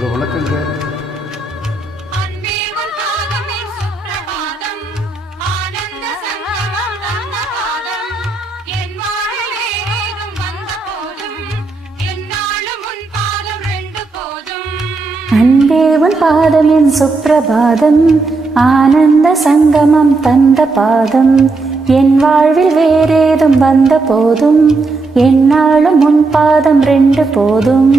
வணக்கங்க. அன்பே உன் பாதம் என் சுப்பிரபாதம், ஆனந்த சங்கமம் தந்த பாதம். என் வாழ்வில் வேறேதும் வந்த போதும், என்னாலும் உன் பாதம் ரெண்டு போதும்.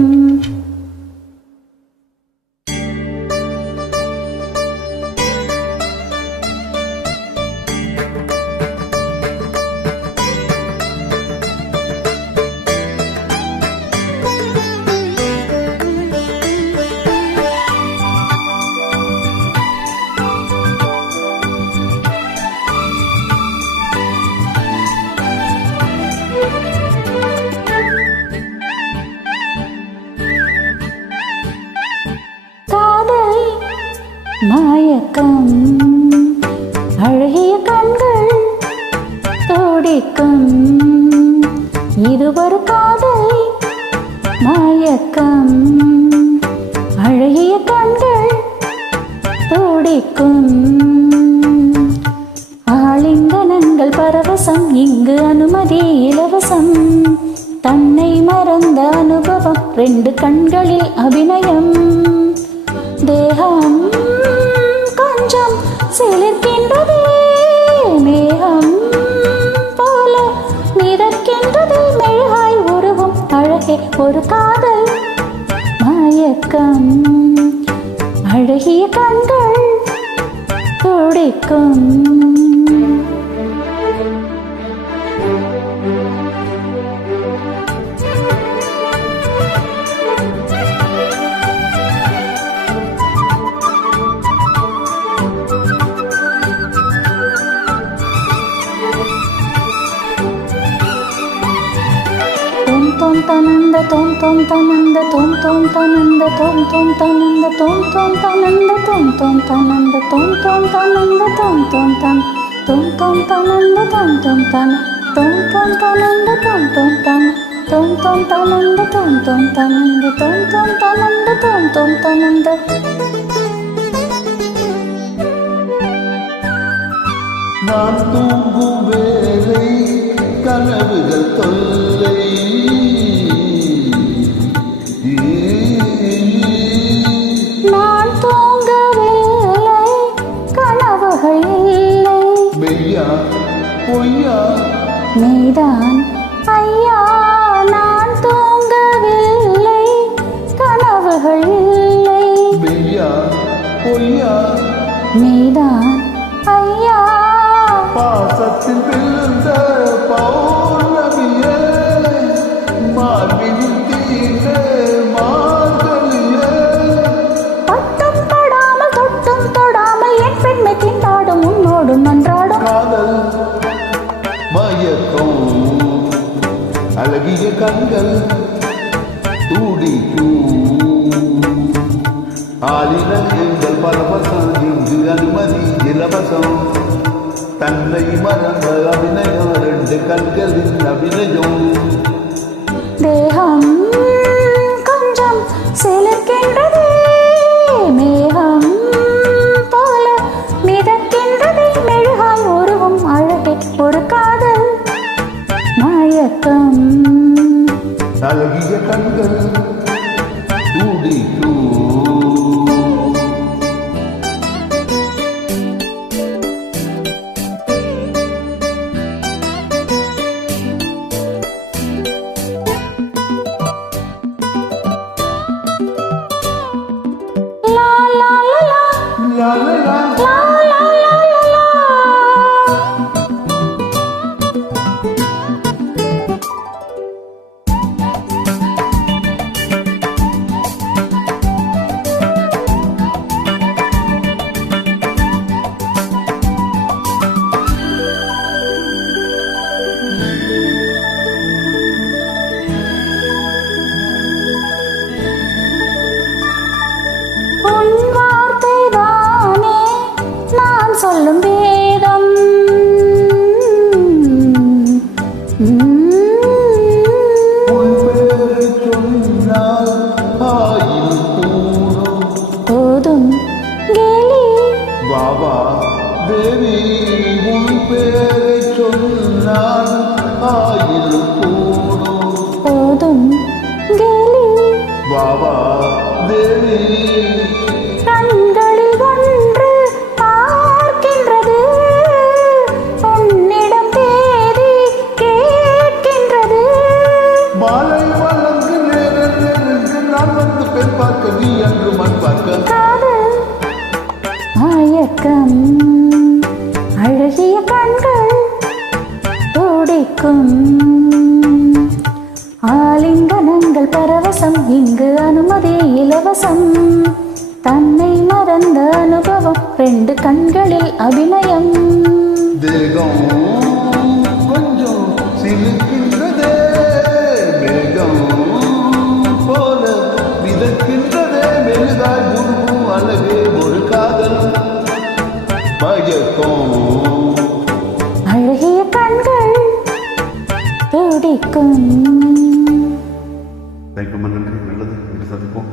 மயக்கம் அழகிய கண்கள் துடிக்கும், இது ஒரு காதல் மயக்கம். அழகிய கண்கள் துடிக்கும், ஆலிங்கனங்கள் பரவசம், இங்கு அனுமதி இலவசம். தன்னை மறந்த அனுபவம், ரெண்டு கண்களில் அபிநயம். தேகம் கொஞ்சம் சிலிர்க்கின்றதே, மேகம் போல மிதக்கின்றதே, மெழுகாய் உருவும் அழகே ஒரு காதல் மயக்கம். அழகிய கண்கள் துடிக்கும். Tom tananda tom tom tananda tom tom tananda tom tom tananda tom tom tananda tom tom tananda tom tom tananda tom tom tan tom tom tananda tom tom tan tom tom tananda tom tom tan tom tom tananda tom tom tananda tom tom tananda tom tom tananda. நான் தூங்கும் வேளை கனவுகள் தொல்லை, நான் தூங்கவில்லை கனவுகள் இல்லை, மெய்யா பொய்யா நீதான் ஐயா. நான் தூங்கவில்லை கனவுகள் இல்லை, மெய்யா பொய்யா நீதான் ஐயா. பாசத்தில் விழுந்த பௌர்ணமியே, மார்பினில் தீண்ட மார்கழியே, பட்டும் படாமல் தொட்டும் தொடாமல் என் பெண்மை திண்டாடும் உன்னோடும் மன்றாடும் காதல் மயக்கம். அழகிய கண்கள் துடிக்கும், ஆலினங்கள் பரவசம், இங்கு அனுமதி இலவசம். தன்னை மறந்த அபிநயம், ரெண்டு கண்களின் அபிநயம். தேகம் கொஞ்சம் சிலிர்க்கின்றதே, மேகம் போல மிதக்கின்றதே, மெழுகாய் உருவும் அழகே ஒரு காதல் மயக்கம். அழகிய கண்கள் துடிக்கும். வாவா தேவி. கண்களில் ஒன்று பார்க்கின்றது, உன்னிடம் தேதி கேட்கின்றது. மாலை வழங்கு நேரத்திற்கு நான் வந்து பெண் பார்க்க, நீ அன்று மண் பார்க்க. காதல் மயக்கம், அழகிய கண்கள் துடிக்கும், ஆலிங்கனங்கள் பரவசம், இங்கு அனுமதி இலவசம். தன்னை மறந்த அனுபவம், 2 கண்களில் அபிநயம். தேகம் கொஞ்சம் சிலுக்கின்றதே, மேகம் போல மிதக்கின்றதே, மெழுகாய் உருவும் அழகே ஒரு காதல் மயக்கம். அழகிய கண்கள் துடிக்கும். நன்றி, நல்லது, சந்திப்போம்.